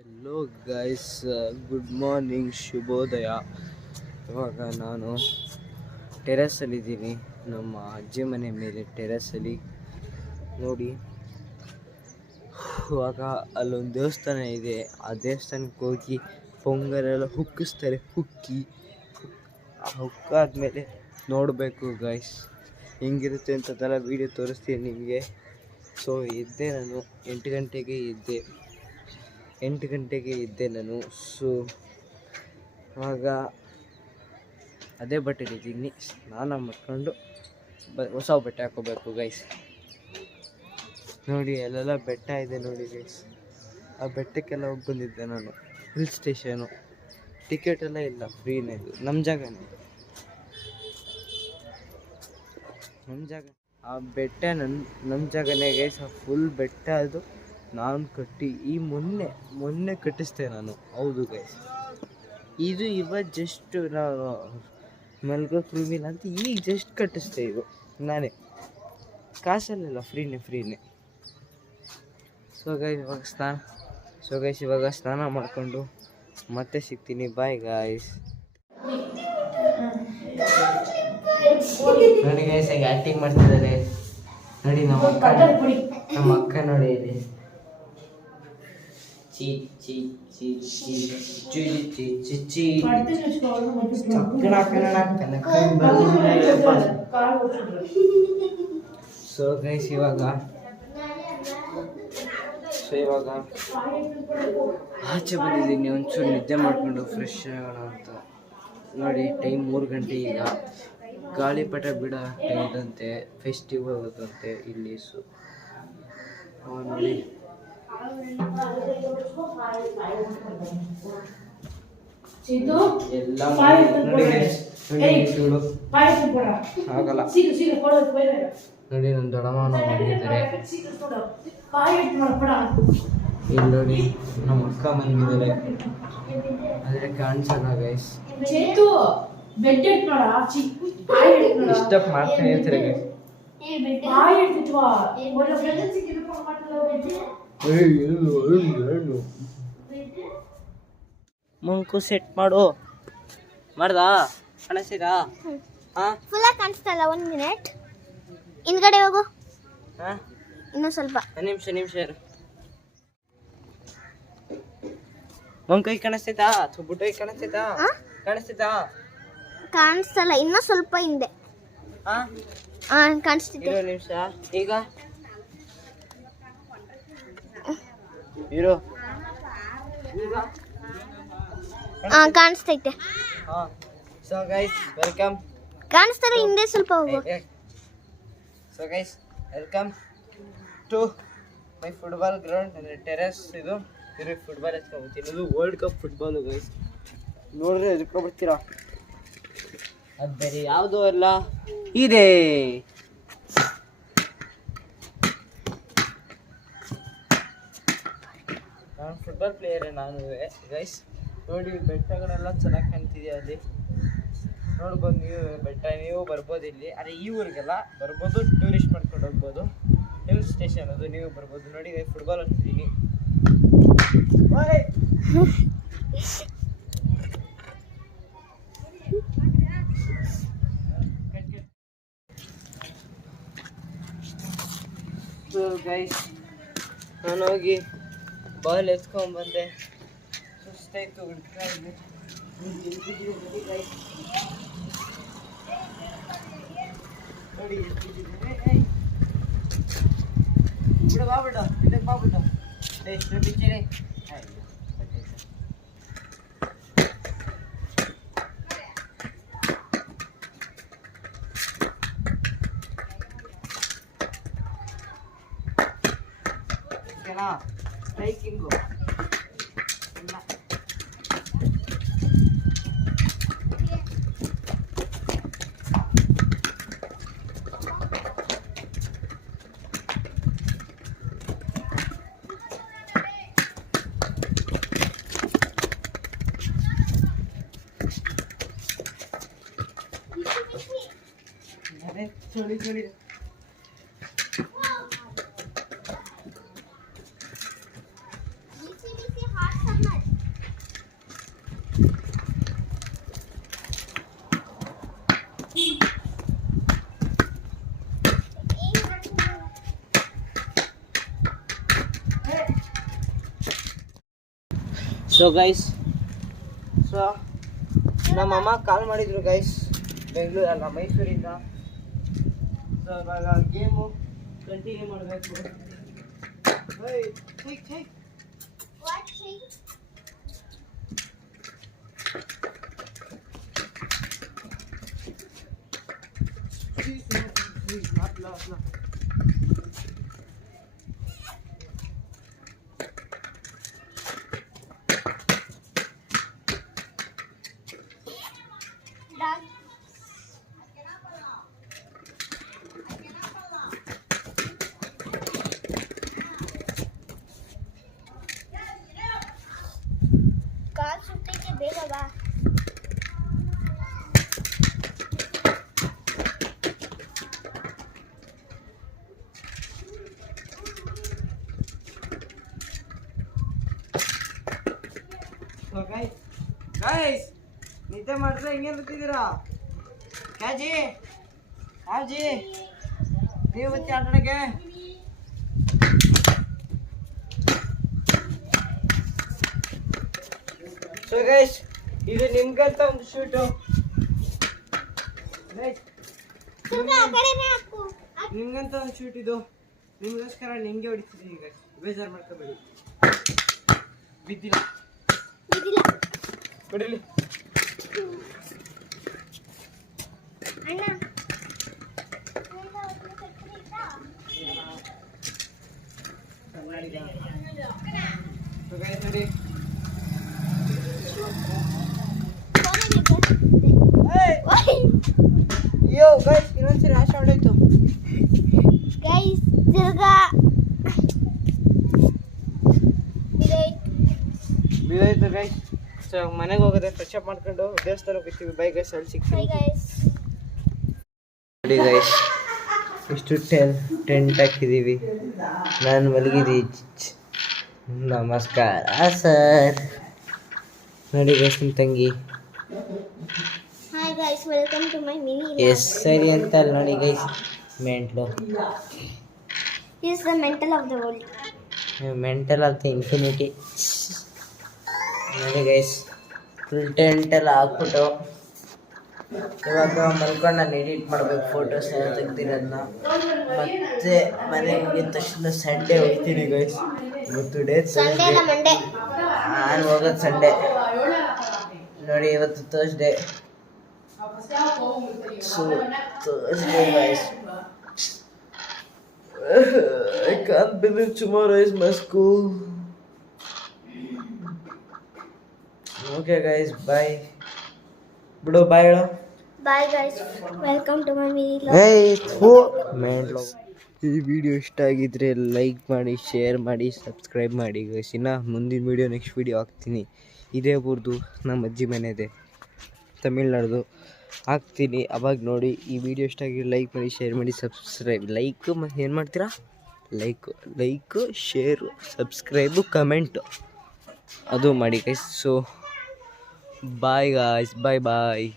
Hello guys, good morning, ಶುಭೋದಯ. ಇವಾಗ ನಾನು ಟೆರೆಸಲ್ಲಿದ್ದೀನಿ, ನಮ್ಮ ಅಜ್ಜಿ ಮನೆ ಮೇಲೆ ಟೆರೆಸಲ್ಲಿ. ನೋಡಿ, ಇವಾಗ ಅಲ್ಲೊಂದು ದೇವಸ್ಥಾನ ಇದೆ. ಆ ದೇವಸ್ಥಾನಕ್ಕೆ ಹೋಗಿ ಪೊಂಗಲೆಲ್ಲ ಹುಕ್ಕಿಸ್ತಾರೆ. ಹುಕ್ಕಾದ್ಮೇಲೆ ನೋಡಬೇಕು ಗೈಸ್, ಹೆಂಗಿರುತ್ತೆ ಅಂತದೆಲ್ಲ ವೀಡಿಯೋ ತೋರಿಸ್ತೀನಿ ನಿಮಗೆ. ಸೊ ಎದ್ದೆ ನಾನು 8 ಗಂಟೆಗೆ ಇದ್ದೆ ನಾನು. ಸೊ ಆವಾಗ ಅದೇ ಬಟ್ಟೆಲಿದ್ದೀನಿ, ಸ್ನಾನ ಮಾಡ್ಕೊಂಡು ಹೊಸ ಬಟ್ಟೆ ಹಾಕೋಬೇಕು ಗೈಸ್. ನೋಡಿ ಅಲ್ಲೆಲ್ಲ ಬೆಟ್ಟ ಇದೆ ನೋಡಿ ಗೈಸ್, ಆ ಬೆಟ್ಟಕ್ಕೆಲ್ಲ ಹೋಗಿ ಬಂದಿದ್ದೆ ನಾನು. ಹಿಲ್ ಸ್ಟೇಷನು, ಟಿಕೆಟ್ ಎಲ್ಲ ಇಲ್ಲ, ಫ್ರೀನೇ. ಇದು ನಮ್ಮ ಜಾಗನೇ, ಆ ಬೆಟ್ಟ ನಮ್ಮ ಜಾಗನೇ ಗೈಸ್. ಆ ಫುಲ್ ಬೆಟ್ಟ ಅದು ನಾನು ಕಟ್ಟಿ ಮೊನ್ನೆ ಕಟ್ಟಿಸ್ದೆ ನಾನು. ಹೌದು ಗೈಸ್, ಇದು ಇವತ್ತು ಜಸ್ಟ್ ನಾವು ಮಲ್ಗೋಕೆ ರೂಮಿಲ್ಲ ಅಂತ ಈಗ ಜಸ್ಟ್ ಕಟ್ಟಿಸ್ದೆ. ಇದು ನಾನೇ, ಕಾಸಲ್ಲೆಲ್ಲ ಫ್ರೀನೇ. ಸೊ ಗೈಸ್ ಇವಾಗ ಸ್ನಾನ ಮಾಡಿಕೊಂಡು ಮತ್ತೆ ಸಿಗ್ತೀನಿ. Bye guys. ನೋಡಿ ಗೈಸ್ ಹೇಗೆ ಆ್ಯಕ್ಟಿಂಗ್ ಮಾಡ್ತಿದ್ದಾರೆ ನೋಡಿ. ನಮ್ಮ ಅಕ್ಕ ನೋಡಿ ಇಲ್ಲಿ ಸೊ ಗೈಸ್ ಇವಾಗ ಆಚೆ ಬಂದಿದ್ದೀನಿ, ಒಂಚೂರು ನಿದ್ದೆ ಮಾಡಿಕೊಂಡು ಫ್ರೆಶ್ ಆಗೋಣ ಅಂತ. ನೋಡಿ ಟೈಮ್ 3 ಗಂಟೆ. ಈಗ ಗಾಳಿಪಟ ಬಿಡ ಇದಂತೆ, ಫೆಸ್ಟಿವಲ್ ಹೋದಂತೆ ಇಲ್ಲಿ. ಸೊ ನೋಡಿ ಎಲ್ಲ ಆಗಲ್ಲ ನೋಡಿ. ನನ್ನ ದೊಡ್ಡಮ್ಮನ ಮಲಗಿದ್ದಾರೆ ಇಲ್ಲಿ ನೋಡಿ. ನಮ್ಮ ಅಕ್ಕ ಮಲಗಿದ್ದಾರೆ, ಆದರೆ ಕಾಣಿಸಲ್ಲ ಗೈಸ್. ಡಿಸ್ಟರ್ಬ್ ಮಾಡ್ತಾನೆ ಇರ್ತಾರೆ ಗೈಸ್. ಮುಂಕು ಸೆಟ್ ಮಾಡ್ದಾ ಕಾಣಿಸ್ತಿದಾ? ಫುಲ್ ಕಾಣಿಸ್ತಲ್ಲ. 1 ಮಿನಿಟ್ ಹಿಂದ್ಗಡೆ ಹೋಗು, ಇನ್ನೂ ಸ್ವಲ್ಪ ನಿಮಿಷ ಇರು. ಮುಂಕೈ ಕಾಣಿಸ್ತೈತಾ? ಬುಟ್ಟೈ ಕಾಣಿಸ್ತೈತಾ? ಕಾಣಿಸ್ತಲ್ಲ, ಇನ್ನೂ ಸ್ವಲ್ಪ ಹಿಂದೆ ಕಾಣಿಸ್ತಿದೆ. ನಿಮಿಷ ಈಗ ಇರು. ಕಾಣಿಸ್ತೈತೆ. So guys welcome. ಕಾಣಿಸ್ತಾರೆ, ಹಿಂದೆ ಸ್ವಲ್ಪ ಹೋಗು. So guys welcome to my football ground, ಅಂದರೆ ಟೆರೆಸ್. ಇದು ಫುಟ್ಬಾಲ್ ಎತ್ಕೊಂಡ್ಬಿಡ್ತೀನಿ. ಇದು ವರ್ಲ್ಡ್ ಕಪ್ ಫುಟ್ಬಾಲು ಗೈಸ್. ನೋಡ್ರಿ ಎತ್ಕೊಂಡ್ಬಿಡ್ತೀರಾ? ಅದು ಬೇರೆ ಯಾವುದೂ ಅಲ್ಲ, ಇದೆ ನಾನು ಫುಟ್ಬಾಲ್ ಪ್ಲೇಯರೇ ನಾನು ಗೈಸ್. ನೋಡಿ ಬೆಟ್ಟಗಳೆಲ್ಲ ಚೆನ್ನಾಗಿ ಕಾಣ್ತಿದೆಯಾ ಅಲ್ಲಿ, ನೋಡ್ಬೋದು ನೀವು. ಬೆಟ್ಟ ನೀವು ಬರ್ಬೋದು ಇಲ್ಲಿ, ಆದರೆ ಈ ಊರಿಗೆಲ್ಲ ಬರ್ಬೋದು, ಟೂರಿಸ್ಟ್ ಮಾಡ್ಕೊಂಡು ಹೋಗ್ಬೋದು. ಹಿಲ್ ಸ್ಟೇಷನ್ ಅದು, ನೀವು ಬರ್ಬೋದು. ನೋಡಿ ಫುಟ್ಬಾಲ್ ಆಡ್ತಿದ್ದೀನಿ. ಸೊ ಗೈಸ್ ನಾನು ಹೋಗಿ ಬಾಲ್ ಎತ್ಕೊಂಡ್ಬಂದೆ, ಸುಸ್ತಾಯ್ತು, ಹುಡ್ತಾ ಇದ್ದೆ. ನೋಡಿ ಎತ್ತಿದ್ದಾರೆ. ಬಾಬಿಡ ಇದಕ್ಕೆ ಬಾಬಿಡ ಪಿಚ್ಚರೇ. ಸ್ಟ್ರೈಕಿಂಗು ಇಲ್ಲ. ಚಳಿ ಸೊ ಗೈಸ್, ಸೊ ನಮ್ಮಮ್ಮ ಕಾಲ್ ಮಾಡಿದ್ರು ಗೈಸ್, ಬೆಂಗಳೂರು ಅಲ್ಲ ಮೈಸೂರಿಂದ. ಸೊ ಇವಾಗ ಗೇಮು ಕಂಟಿನ್ಯೂ ಮಾಡಬೇಕು. ಕಾಲ್ ಸುತ್ತೈತೆ, ಬೇಗ ಬಾ. ಗೈಸ್, ನಿದ್ದೆ ಮಾಡಿದ್ರೆ ಹಿಂಗೆ ಬರ್ತಿದ್ದೀರಾ? ಕ್ಯಾಜಿ ಯಾವ್ಜಿ ನೀವು ಬತ್ತಿ ಆಟಾಡಕ್ಕೆ? ಸೊ ಗೈಸ್, ಇದು ನಿಮ್ಗಂತ ಒಂದು ಶೂಟು. ನಿಮ್ಗಂತ ಒಂದು ಶೂಟ್ ಇದು, ನಿಮ್ಗೋಸ್ಕರ ನಿಮ್ಗೆ ಹೊಡಿತಿದ್ದೀನಿ ಗೈಸ್, ಬೇಜಾರು ಮಾಡ್ಕೋಬೇಡಿ. ಬಿದ್ದಿಲ್ಲ ಬಿಡ್ರಿ ಅಣ್ಣ. ಅಯ್ಯೋ ಗೈಸ್, ಇನ್ನೊಂದ್ಸರಿ ಆಶೆ ಹೊಡೋಯ್ತು ಗೈಸ್. ತಿರ್ಗಾ ಬಿದ್ದೋಯ್ತು ಗೈಸ್. ಸೊ ಮನೆಗೆ ಹೋಗೋದೆ, ಫ್ರೆಶ್ ಅಪ್ ಮಾಡ್ಕೊಂಡು ದೇವಸ್ಥಾನಕ್ಕೆ ಹೋಗ್ತೀವಿ. ಬೈ ಗೈಸ್, ಅಲ್ಲಿ ಸಿಗ್ತೀವಿ. ನೋಡಿ ಗೈಸ್, ಇಷ್ಟು ಟೆಂಟ್ ಹಾಕಿದ್ದೀವಿ. ನಾನು ಮಲಗಿದ್ದೀವಿ. ನಮಸ್ಕಾರ ಸರ್. ನೋಡಿ ಗೈಸ್, ನಿಮ್ಮ ತಂಗಿ. Hi guys, welcome to my mini. ಎಸ್ ಸರಿ ಅಂತ ಅಲ್ಲ ನೋಡಿ guys, mental. Is the mental of the world. Mental of the infinity. ನೋಡಿ ಗೈಸ್, ಫುಲ್ ಟೆಂಟ್ ಎಲ್ಲ ಹಾಕ್ಬಿಟ್ಟು ಇವಾಗ ಮಲ್ಕೊಂಡು ನಾನು ಎಡಿಟ್ ಮಾಡಬೇಕು ಫೋಟೋಸ್ ಎಲ್ಲ ತೆಗ್ದಿರೋದನ್ನ. ಮತ್ತೆ ಮನೆಗೆ ಹೋಗಿದ ತಕ್ಷಣ ಸಂಡೇ ಹೋಗ್ತೀನಿ ಗೈಸ್. ಇವತ್ತು ಡೇ ಸಂಡೇ ಅಲ್ಲ, ಮಂಡೇ. ನಾನು ಹೋಗೋದು ಸಂಡೇ. ನೋಡಿ ಇವತ್ತು Thursday. So Thursday guys, I can't believe tomorrow is my school. Okay guys, bye. ಬಿಡು, ಬಾಯ್ ಹೇಳು. Bye guys, welcome to my mini. ಈ ವಿಡಿಯೋ ಇಷ್ಟ ಆಗಿದ್ರೆ ಲೈಕ್ ಮಾಡಿ, ಶೇರ್ ಮಾಡಿ, ಸಬ್ಸ್ಕ್ರೈಬ್ ಮಾಡಿ ಗೈಸ್. ಇನ್ನು ಮುಂದಿನ ವಿಡಿಯೋ ನೆಕ್ಸ್ಟ್ ವಿಡಿಯೋ ಹಾಕ್ತೀನಿ. ಇದೇ ಊರ್ದು, ನಮ್ಮ ಅಜ್ಜಿ ಮನೆ ಇದೆ, ತಮಿಳ್ನಾಡ್ದು. ಹಾಕ್ತೀನಿ, ಅವಾಗ ನೋಡಿ. ಈ ವಿಡಿಯೋ ಇಷ್ಟ ಆಗಿ ಲೈಕ್ ಮಾಡಿ, ಶೇರ್ ಮಾಡಿ, ಸಬ್ಸ್ಕ್ರೈಬ್. ಲೈಕ್ ಏನು ಮಾಡ್ತೀರಾ? ಲೈಕು, ಶೇರು, ಸಬ್ಸ್ಕ್ರೈಬು, ಕಮೆಂಟು ಅದು ಮಾಡಿ ಗೈಸ್. ಸೊ ಬಾಯ್ ಗಾಯ್ಸ್, ಬಾಯ್.